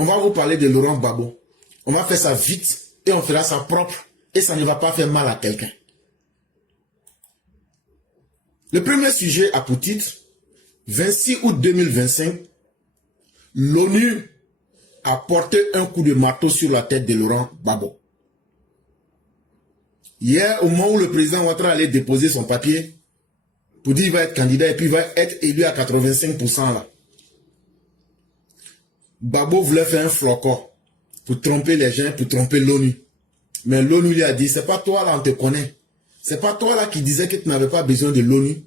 On va vous parler de Laurent Gbagbo. On va faire ça vite et on fera ça propre et ça ne va pas faire mal à quelqu'un. Le premier sujet a pour titre 26 août 2025, l'ONU a porté un coup de marteau sur la tête de Laurent Gbagbo. Hier, au moment où le président Ouattara allait déposer son papier pour dire qu'il va être candidat et puis il va être élu à 85% là. Gbagbo voulait faire un flocon pour tromper les gens, pour tromper l'ONU. Mais l'ONU lui a dit, c'est pas toi là, on te connaît. C'est pas toi là qui disais que tu n'avais pas besoin de l'ONU.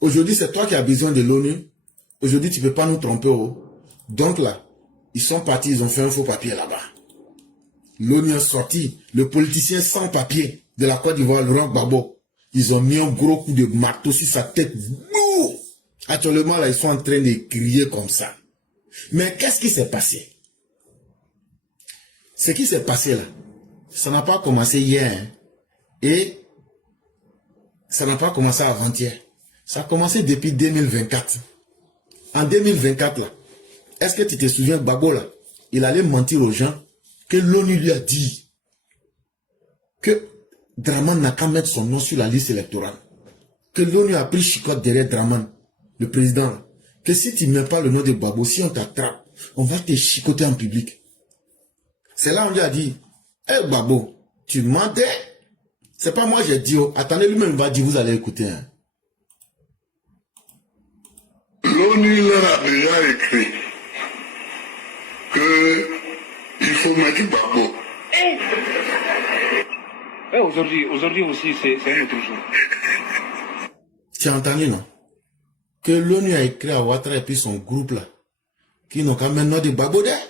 Aujourd'hui, c'est toi qui as besoin de l'ONU. Aujourd'hui, tu ne peux pas nous tromper. Oh. Donc là, ils sont partis, ils ont fait un faux papier là-bas. L'ONU a sorti le politicien sans papier de la Côte d'Ivoire, Laurent Gbagbo. Ils ont mis un gros coup de marteau sur sa tête. Bouh! Actuellement, là, ils sont en train de crier comme ça. Mais qu'est-ce qui s'est passé? Ce qui s'est passé là, ça n'a pas commencé hier. Hein? Et ça n'a pas commencé avant-hier. Ça a commencé depuis 2024. En 2024, là, est-ce que tu te souviens, Gbagbo, là, il allait mentir aux gens que l'ONU lui a dit que Dramane n'a qu'à mettre son nom sur la liste électorale. Que l'ONU a pris chicotte derrière Dramane, le président, là. Que si tu ne mets pas le nom de Gbagbo, si on t'attrape, on va te chicoter en public. C'est là où on lui a dit, hé Gbagbo, tu mentais. C'est pas moi j'ai dit, oh, attendez, lui-même va dire, vous allez écouter. Hein. L'ONU leur a déjà écrit qu'il faut mettre Gbagbo. Aujourd'hui aussi, c'est un autre jour. Tu as entendu, non? Que l'ONU a écrit à Ouattara et puis son groupe là, qui n'ont qu'à mettre le nom de Gbagbo derrière.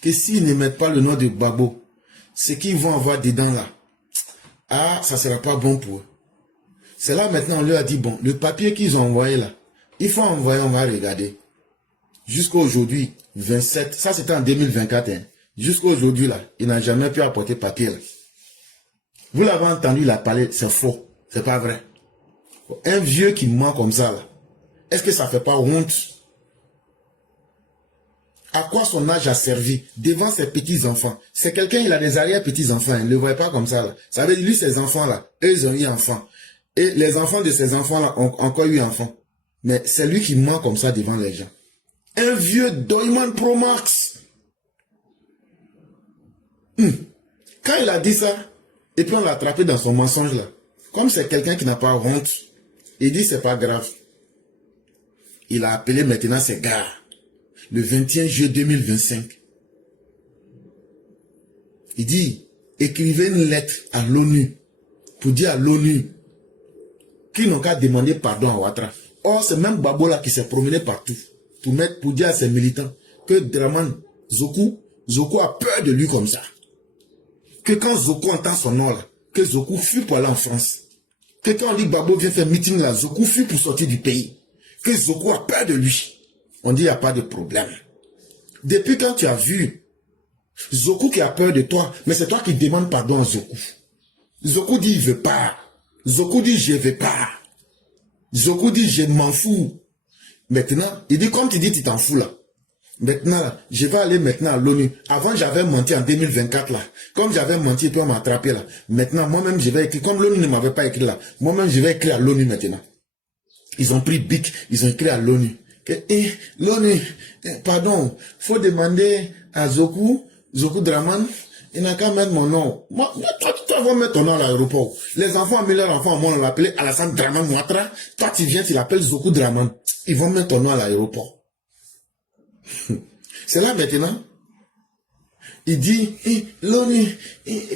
Que s'ils ne mettent pas le nom de Gbagbo, ce qu'ils vont avoir dedans là, ah, ça ne sera pas bon pour eux. C'est là maintenant, on leur a dit, bon, le papier qu'ils ont envoyé là, il faut envoyer, on va regarder. Jusqu'à aujourd'hui, 27, ça c'était en 2024, hein. Jusqu'à aujourd'hui là, il n'a jamais pu apporter papier là. Vous l'avez entendu, il a parlé, c'est faux, c'est pas vrai. Un vieux qui ment comme ça là, est-ce que ça fait pas honte? À quoi son âge a servi devant ses petits-enfants? C'est quelqu'un, il a des arrière-petits-enfants, il ne le voit pas comme ça là. Ça veut dire, lui, ses enfants là, eux, ils ont eu enfants. Et les enfants de ses enfants là ont encore eu enfants. Mais c'est lui qui ment comme ça devant les gens. Un vieux Doyman Pro Max. Quand il a dit ça, et puis on l'a attrapé dans son mensonge là, comme c'est quelqu'un qui n'a pas honte, il dit c'est pas grave. Il a appelé maintenant ses gars, le 21 juillet 2025. Il dit, écrivez une lettre à l'ONU, pour dire à l'ONU, qu'ils n'ont qu'à demander pardon à Ouattara. Or, c'est même Gbagbo là qui s'est promené partout, pour dire à ses militants, que Dramane, Zoku a peur de lui comme ça. Que quand Zoku entend son nom là, que Zoku fuit pour aller en France. Que quand on dit Gbagbo vient faire meeting là, Zoku fuit pour sortir du pays. Que Zoku a peur de lui. On dit il n'y a pas de problème. Depuis quand tu as vu Zoku qui a peur de toi, mais c'est toi qui demandes pardon à Zoku. Zoku dit il veut pas. Zoku dit je vais pas. Zoku dit je m'en fous. Maintenant, il dit comme tu dis tu t'en fous là. Maintenant, je vais aller maintenant à l'ONU. Avant, j'avais menti en 2024 là. Comme j'avais menti et puis on m'a attrapé là. Maintenant, moi-même, je vais écrire. Comme l'ONU ne m'avait pas écrit là. Moi-même, je vais écrire à l'ONU maintenant. Ils ont pris BIC. Ils ont écrit à l'ONU. L'ONU, pardon, faut demander à Zoku Dramane, il n'a qu'à mettre mon nom. Moi, toi, vas mettre ton nom à l'aéroport. Les enfants ont mis leur enfant, moi, on l'appelait Alassane Dramane Ouattara. Toi, tu viens, tu l'appelles Zoku Dramane. Ils vont mettre ton nom à l'aéroport. C'est là maintenant. Il dit, l'ONU,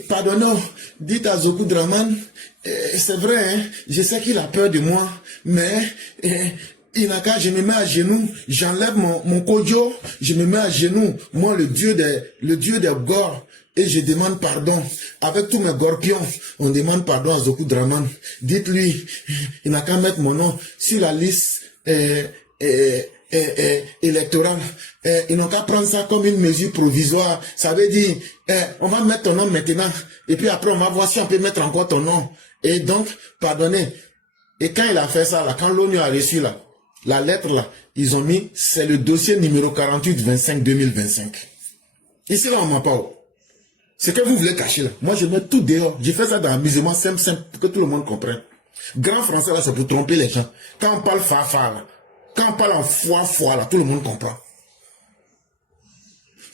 pardonnons, dites à Zoku Dramane, c'est vrai, hein, je sais qu'il a peur de moi, mais il n'a qu'à, je me mets à genoux, j'enlève mon kojo, je me mets à genoux, moi le dieu des gors, et je demande pardon. Avec tous mes gorpions, on demande pardon à Zoku Dramane. Dites-lui, il n'a qu'à mettre mon nom sur la liste électorale. Ils n'ont qu'à prendre ça comme une mesure provisoire. Ça veut dire, on va mettre ton nom maintenant, et puis après on va voir si on peut mettre encore ton nom. Et donc, pardonnez. Et quand il a fait ça, là, quand l'ONU a reçu là, la lettre là, ils ont mis, c'est le dossier numéro 48-25-2025. Ici, là, on m'a pas. Ce que vous voulez cacher là. Moi, je mets tout dehors. Je fais ça dans l'amusement simple, pour que tout le monde comprenne. Grand français là, c'est pour tromper les gens. Quand on parle fa là, quand on parle en foi là, tout le monde comprend.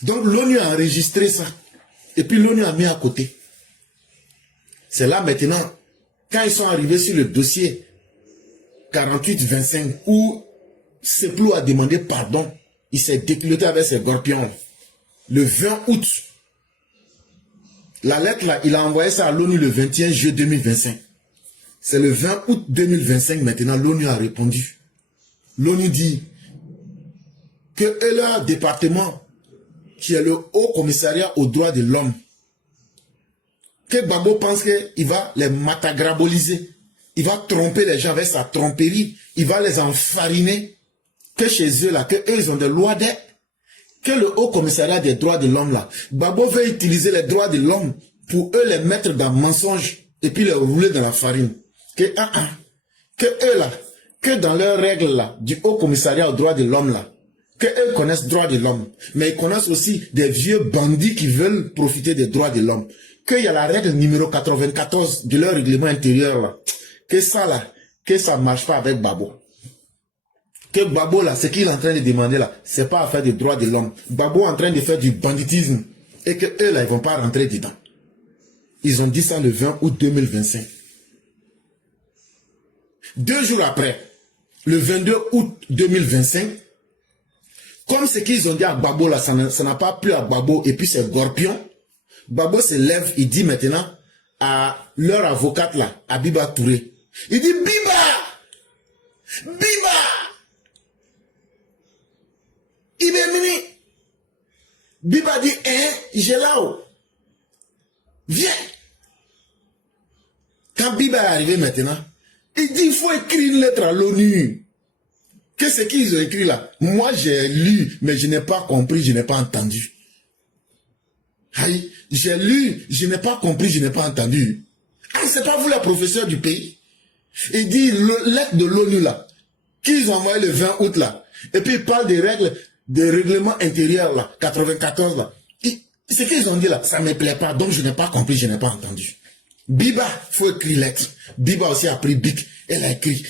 Donc l'ONU a enregistré ça. Et puis l'ONU a mis à côté. C'est là maintenant, quand ils sont arrivés sur le dossier 48-25, où Seplou a demandé pardon, il s'est déculotté avec ses gorpions. Le 20 août, la lettre là, il a envoyé ça à l'ONU le 21 juillet 2025. C'est le 20 août 2025 maintenant, l'ONU a répondu. L'ONU dit que leur département, qui est le Haut Commissariat aux droits de l'homme, que Gbagbo pense qu'il va les matagraboliser, il va tromper les gens avec sa tromperie, il va les enfariner, que chez eux là, que eux ils ont des lois d'aide, que le Haut Commissariat des droits de l'homme là, Gbagbo veut utiliser les droits de l'homme pour eux les mettre dans le mensonge et puis les rouler dans la farine. Que eux là, que dans leurs règles là, du Haut Commissariat aux droits de l'homme là, que eux connaissent droits de l'homme, mais ils connaissent aussi des vieux bandits qui veulent profiter des droits de l'homme. Qu'il y a la règle numéro 94 de leur règlement intérieur là, que ça là, que ça ne marche pas avec Gbagbo. Que Gbagbo là, ce qu'il est en train de demander là, c'est pas affaire des droits de l'homme. Gbagbo est en train de faire du banditisme et que eux là, ils vont pas rentrer dedans. Ils ont dit ça le 20 août 2025. 2 jours après, le 22 août 2025, comme ce qu'ils ont dit à Gbagbo là, ça n'a pas plu à Gbagbo et puis c'est Gorpion, Gbagbo se lève, il dit maintenant à leur avocate là, à Biba Touré, il dit Biba, il est venu. Biba dit, j'ai là-haut. Viens. Quand Biba est arrivé maintenant, il dit, il faut écrire une lettre à l'ONU. Qu'est-ce qu'ils ont écrit là? Moi, j'ai lu, mais je n'ai pas compris, je n'ai pas entendu. Aïe, j'ai lu, je n'ai pas compris, je n'ai pas entendu. Ah, c'est pas vous la professeure du pays? Il dit, lettre de l'ONU là, qu'ils ont envoyé le 20 août là. Et puis il parle des règles, des règlements intérieurs là, 94 là. Ce qu'ils ont dit là, ça ne me plaît pas, donc je n'ai pas compris, je n'ai pas entendu. Biba, faut écrire lettre. Biba aussi a pris bic. Elle a écrit.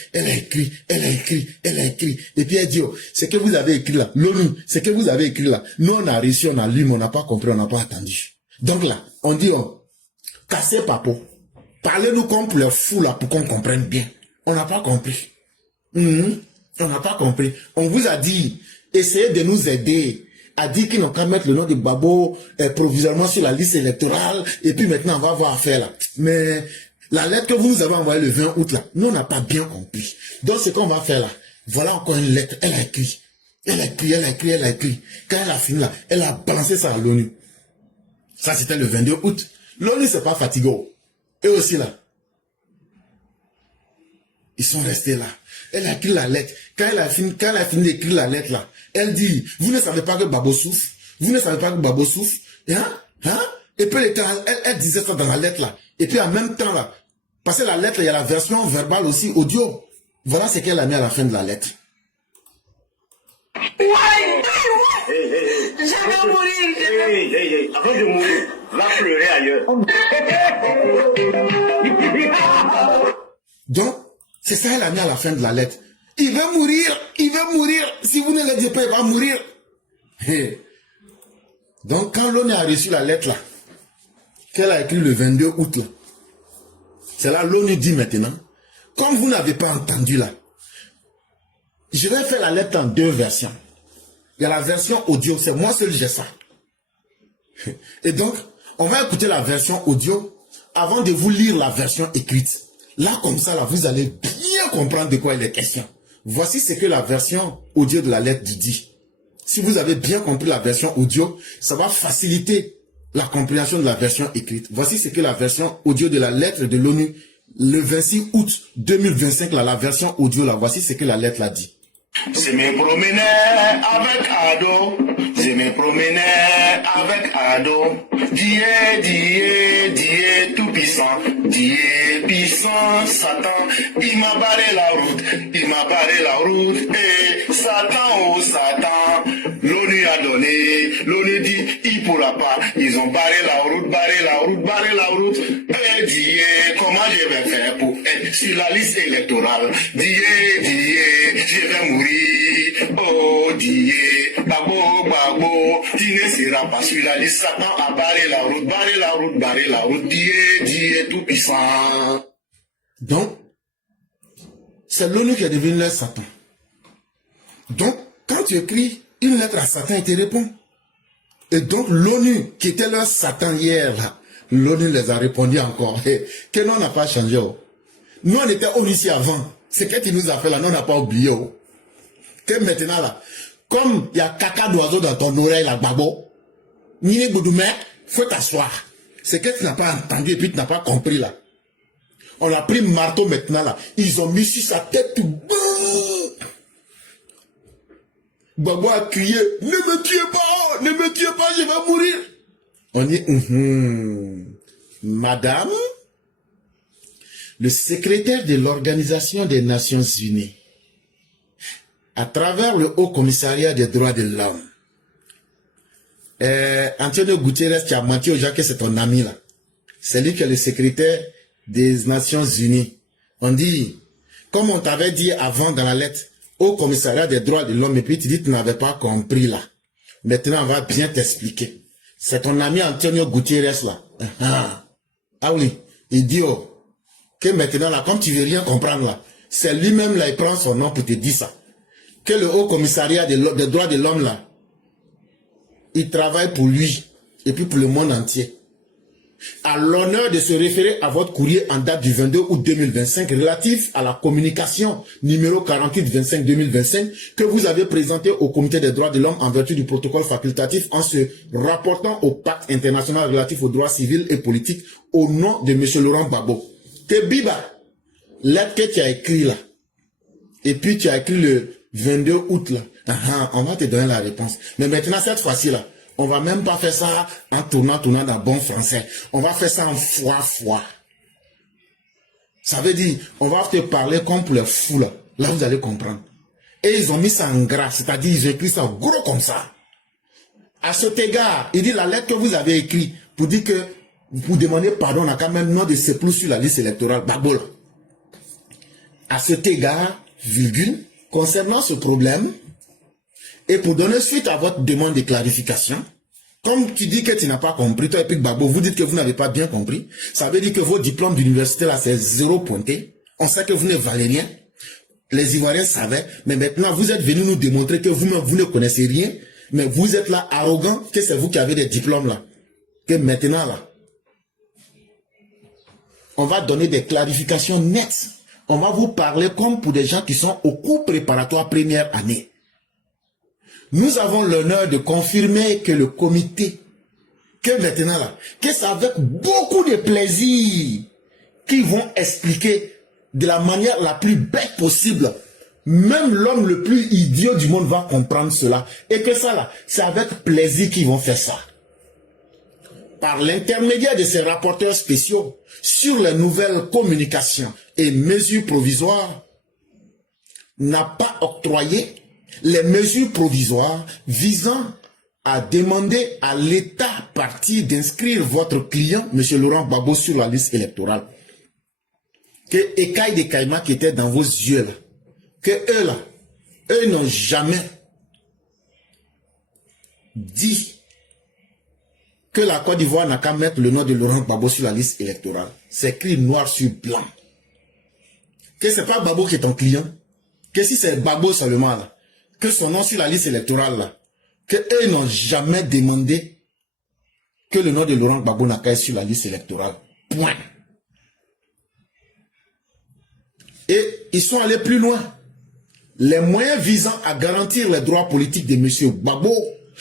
Et puis elle dit, oh, ce que vous avez écrit là, l'ONU, ce que vous avez écrit là, nous on a réussi, on a lu, mais on n'a pas compris, on n'a pas entendu. Donc là, on dit, oh, cassez papo. Parlez-nous comme pour les fous là, pour qu'on comprenne bien. On n'a pas compris. On n'a pas compris. On vous a dit, essayez de nous aider. A dit qu'ils n'ont qu'à mettre le nom de Gbagbo provisoirement sur la liste électorale. Et puis maintenant, on va avoir affaire là. Mais la lettre que vous nous avez envoyée le 20 août là, nous on n'a pas bien compris. Donc ce qu'on va faire là, voilà encore une lettre. Elle a écrit. Quand elle a fini là, elle a balancé ça à l'ONU. Ça c'était le 22 août. L'ONU c'est pas fatigué. Eux aussi là. Ils sont restés là. Elle a écrit la lettre. Quand elle a fini d'écrire la lettre là, elle dit, vous ne savez pas que Gbagbo souffre. Vous ne savez pas que Gbagbo souffre. Et puis elle disait ça dans la lettre là. Et puis en même temps là, parce que la lettre, il y a la version verbale aussi, audio. Voilà ce qu'elle a mis à la fin de la lettre. Je vais mourir. Avant de mourir, va pleurer ailleurs. Donc, c'est ça qu'elle a mis à la fin de la lettre. Il veut mourir. Si vous ne le dites pas, il va mourir. Donc, quand l'ONU a reçu la lettre là, qu'elle a écrit le 22 août là, c'est là l'ONU dit maintenant, comme vous n'avez pas entendu là, je vais faire la lettre en 2 versions. Il y a la version audio, c'est moi seul j'ai ça. Et donc, on va écouter la version audio avant de vous lire la version écrite. Là, comme ça, là, vous allez bien comprendre de quoi il est question. Voici ce que la version audio de la lettre dit. Si vous avez bien compris la version audio, ça va faciliter la compréhension de la version écrite. Voici ce que la version audio de la lettre de l'ONU, le 26 août 2025, là, la version audio, là, voici ce que la lettre l'a dit. Je me promenais avec Ado, Dieu tout puissant, Dieu puissant, Satan, il m'a barré la route, et Satan, oh Satan, l'ONU a donné, l'ONU dit, il pourra pas. Ils ont barré la route. Et Dieu, comment je vais faire pour être sur la liste électorale? Dieu, je vais mourir. Oh Dieu, Babo, tu ne seras pas sur la liste. Satan a barré la route. Dieu tout puissant. Donc, c'est l'ONU qui est devenu leur Satan. Donc, quand tu écris une lettre à Satan, il te répond. Et donc, l'ONU, qui était leur Satan hier, là, l'ONU les a répondu encore. Que nous, on n'a pas changé. Oh. Nous, on était ONU ici avant. C'est qu'est-ce qu'il nous a fait là, nous, on n'a pas oublié. Oh. Que maintenant, là, comme il y a caca d'oiseau dans ton oreille, là, Babo, Nini Boudoumé, faut t'asseoir. C'est que tu n'as pas entendu et puis tu n'as pas compris, là. On a pris marteau maintenant, là. Ils ont mis sur sa tête tout. Babo a crié, ne me tuez pas, je vais mourir. On dit, Madame, le secrétaire de l'Organisation des Nations Unies, à travers le Haut Commissariat des droits de l'homme, Antonio Guterres qui a menti aux gens que c'est ton ami là. C'est lui qui est le secrétaire des Nations Unies. On dit, comme on t'avait dit avant dans la lettre, Haut Commissariat des droits de l'homme, et puis tu dis que tu n'avais pas compris là. Maintenant, on va bien t'expliquer. C'est ton ami Antonio Guterres là. Ah oui, il dit que maintenant là, comme tu veux rien comprendre là, c'est lui-même là, il prend son nom pour te dire ça. Que le Haut Commissariat des droits de l'homme là, il travaille pour lui et puis pour le monde entier. À l'honneur de se référer à votre courrier en date du 22 août 2025 relatif à la communication numéro 4825-2025 que vous avez présenté au Comité des droits de l'homme en vertu du protocole facultatif en se rapportant au pacte international relatif aux droits civils et politiques au nom de M. Laurent Gbagbo. Que Biba, lettre que tu as écrit là, et puis tu as écrit le 22 août là, on va te donner la réponse. Mais maintenant, cette fois-ci là, on va même pas faire ça en tournant dans bon français. On va faire ça en foi. Ça veut dire, on va te parler comme pour les fous là. Là, vous allez comprendre. Et ils ont mis ça en gras, c'est-à-dire ils ont écrit ça gros comme ça. À cet égard, il dit la lettre que vous avez écrite pour dire que vous demandez pardon, on a quand même nom de Seplou sur la liste électorale. Gbagbo là. À cet égard, virgule, concernant ce problème, et pour donner suite à votre demande de clarification, comme tu dis que tu n'as pas compris, toi et puis Gbagbo, vous dites que vous n'avez pas bien compris, ça veut dire que vos diplômes d'université là, c'est 0 pointé. On sait que vous ne valez rien. Les Ivoiriens savaient, mais maintenant vous êtes venus nous démontrer que vous-même vous ne connaissez rien, mais vous êtes là arrogant, que c'est vous qui avez des diplômes là. Que maintenant là, on va donner des clarifications nettes. On va vous parler comme pour des gens qui sont au cours préparatoire première année. Nous avons l'honneur de confirmer que le comité, que maintenant là, que c'est avec beaucoup de plaisir qu'ils vont expliquer de la manière la plus bête possible. Même l'homme le plus idiot du monde va comprendre cela. Et que ça là, c'est avec plaisir qu'ils vont faire ça. Par l'intermédiaire de ces rapporteurs spéciaux sur les nouvelles communications et mesures provisoires, n'a pas octroyé les mesures provisoires visant à demander à l'État parti d'inscrire votre client, M. Laurent Gbagbo, sur la liste électorale. Que écailles de caïma qui étaient dans vos yeux là, que eux là, eux n'ont jamais dit que la Côte d'Ivoire n'a qu'à mettre le nom de Laurent Gbagbo sur la liste électorale. C'est écrit noir sur blanc. Que c'est pas Gbagbo qui est ton client. Que si c'est Gbagbo seulement là, que son nom sur la liste électorale là, que eux n'ont jamais demandé que le nom de Laurent Gbagbo n'a qu'à être sur la liste électorale. Point. Et ils sont allés plus loin. Les moyens visant à garantir les droits politiques de M. Gbagbo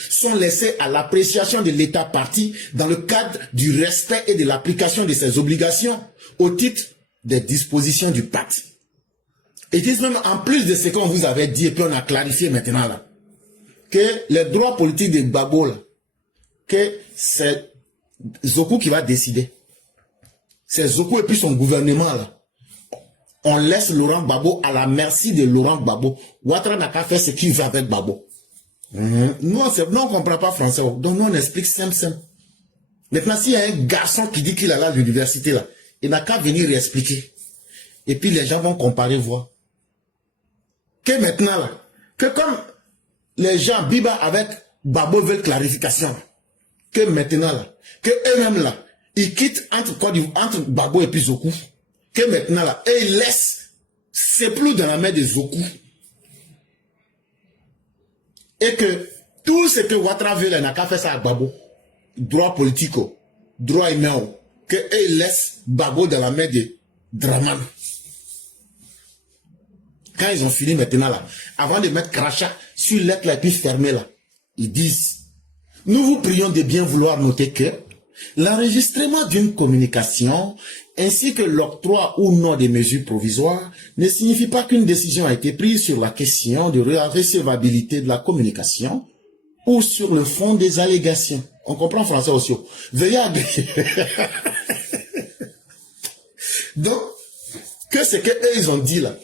sont laissés à l'appréciation de l'État parti dans le cadre du respect et de l'application de ses obligations au titre des dispositions du pacte. Ils disent même, en plus de ce qu'on vous avait dit, et puis on a clarifié maintenant là, que les droits politiques de Gbagbo là, que c'est Zoku qui va décider. C'est Zoku et puis son gouvernement là. On laisse Laurent Gbagbo à la merci de Laurent Gbagbo. Ouattara n'a qu'à faire ce qu'il veut avec Gbagbo. Nous, on ne comprend pas français. Donc, nous, on explique simple. Maintenant, s'il y a un garçon qui dit qu'il est à l'université, là, il n'a qu'à venir réexpliquer. Et puis, les gens vont comparer, voir. Que maintenant, là, que comme les gens, Biba avec Babo veulent clarification, que maintenant, là, que eux-mêmes, là, ils quittent entre Babo et puis Zoku, que maintenant, là, et ils laissent, c'est plus dans la main des Zoku. Et que tout ce que Ouattara veut, il n'a qu'à faire ça à Babo. Droit politique, droit humain, que eux ils laissent Babo dans la main de Draman. Quand ils ont fini maintenant là, avant de mettre crachat sur lettre la plus fermée là, ils disent, nous vous prions de bien vouloir noter que l'enregistrement d'une communication ainsi que l'octroi ou non des mesures provisoires ne signifie pas qu'une décision a été prise sur la question de la recevabilité de la communication ou sur le fond des allégations. On comprend français aussi. Veuillez agréer. Donc, que c'est que eux ils ont dit là?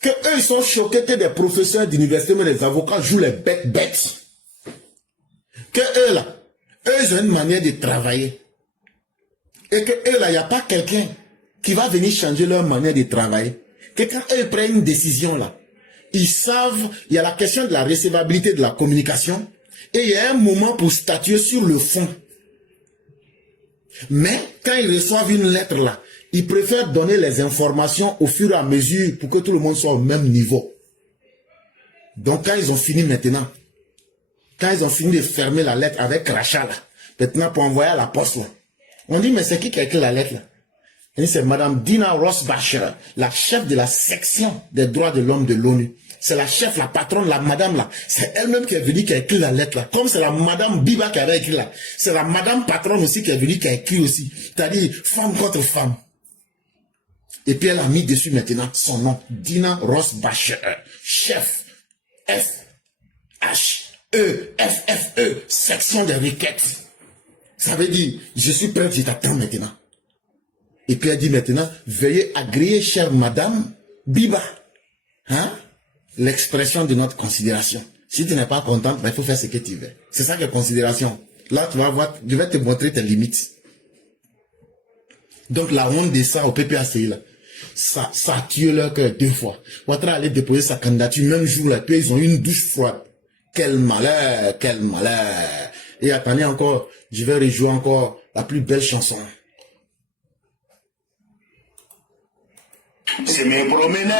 Que eux ils sont choqués que des professeurs d'université, mais des avocats jouent les bêtes. Que eux là, eux ils ont une manière de travailler. Et que eux là, il n'y a pas quelqu'un qui va venir changer leur manière de travailler. Que quand eux prennent une décision là, ils savent, il y a la question de la recevabilité de la communication et il y a un moment pour statuer sur le fond. Mais quand ils reçoivent une lettre là, ils préfèrent donner les informations au fur et à mesure pour que tout le monde soit au même niveau. Donc quand ils ont fini maintenant, quand ils ont fini de fermer la lettre avec crachat là, maintenant pour envoyer à la poste là, on dit mais c'est qui a écrit la lettre là? Et c'est Madame Dina Ross-Bacher, la chef de la section des droits de l'homme de l'ONU. C'est la chef, la patronne, la madame là. C'est elle-même qui est venue qui a écrit la lettre là. Comme c'est la madame Biba qui avait écrit là. C'est la madame patronne aussi qui est venue qui a écrit aussi. C'est-à-dire femme contre femme. Et puis elle a mis dessus maintenant son nom. Dina Ross-Bacher, chef FHEFFE, section des requêtes. Ça veut dire, je suis prêt, je t'attends maintenant. Et puis elle dit maintenant, veuillez agréer, chère madame Biba, hein, l'expression de notre considération. Si tu n'es pas contente, ben, il faut faire ce que tu veux. C'est ça que considération. Là, tu vas voir, je vais te montrer tes limites. Donc la honte de ça au PPACI, là, ça a tué leur cœur 2 fois. Ouattara allait déposer sa candidature, même jour là, puis ils ont eu une douche froide. Quel malheur, quel malheur. Et attendez encore, je vais rejouer encore la plus belle chanson. Je me promenais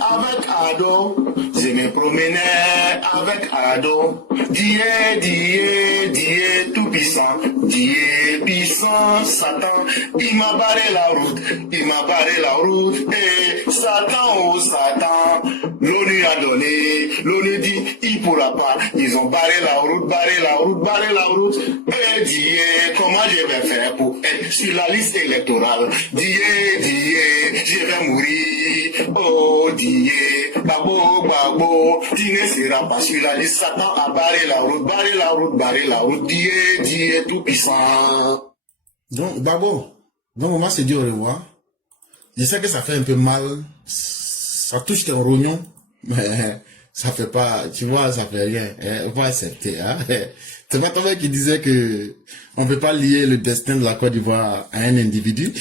avec Ado, je me promenais avec Ado. Dieu tout puissant, Dieu puissant, Satan, il m'a barré la route, et Satan, oh Satan, l'ONU a donné, l'ONU dit, il pourra pas, ils ont barré la route, et Dieu, comment je vais faire pour être sur la liste électorale, Dieu, je vais mourir. Oh Dieu, Babo, tu ne seras pas sur la liste. Satan a barré la route, Dieu tout puissant. Donc, Babo, donc on va se dire au revoir. Je sais que ça fait un peu mal, ça touche tes rognons, mais ça fait pas, tu vois, ça fait rien. On va accepter. Hein? C'est pas toi qui disais que on peut pas lier le destin de la Côte d'Ivoire à un individu.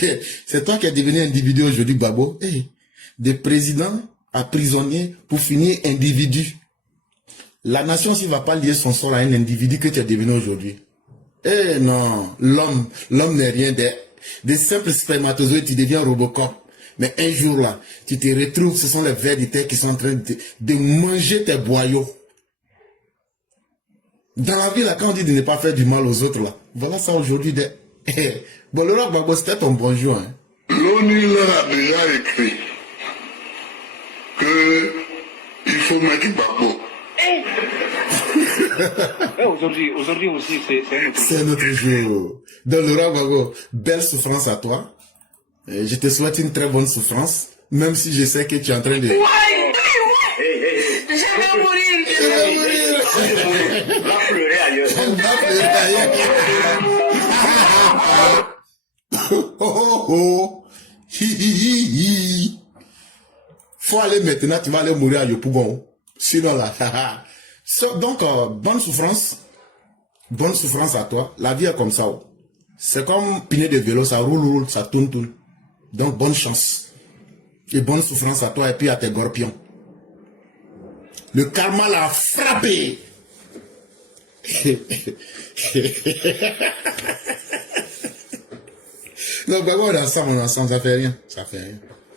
C'est toi qui es devenu individu aujourd'hui, Babo. De président à prisonnier pour finir individu. La nation s'il va pas lier son sort à un individu que tu es devenu aujourd'hui. Non, l'homme n'est rien des simples spermatozoïdes, tu deviens Robocop. Mais un jour là, tu te retrouves, ce sont les vers de terre qui sont en train de manger tes boyaux. Dans la vie là, quand on dit de ne pas faire du mal aux autres là, voilà ça aujourd'hui. Bon, le roi Babo, c'était ton bonjour. Hein. L'ONU leur a déjà écrit que il faut mettre Babo. Aujourd'hui aussi, c'est notre jour. Donc, le roi Babo, belle souffrance à toi. Je te souhaite une très bonne souffrance, même si je sais que tu es en train de... Je vais mourir. Va pleurer ailleurs. Faut aller maintenant, tu vas aller mourir à Yopougon. Sinon là, Donc, bonne souffrance à toi. La vie est comme ça. Oh. C'est comme piner de vélo, ça roule, ça tourne. Donc, bonne chance. Et bonne souffrance à toi et puis à tes gorpions. Le karma l'a frappé. Non, bah, on est ensemble, ça fait rien.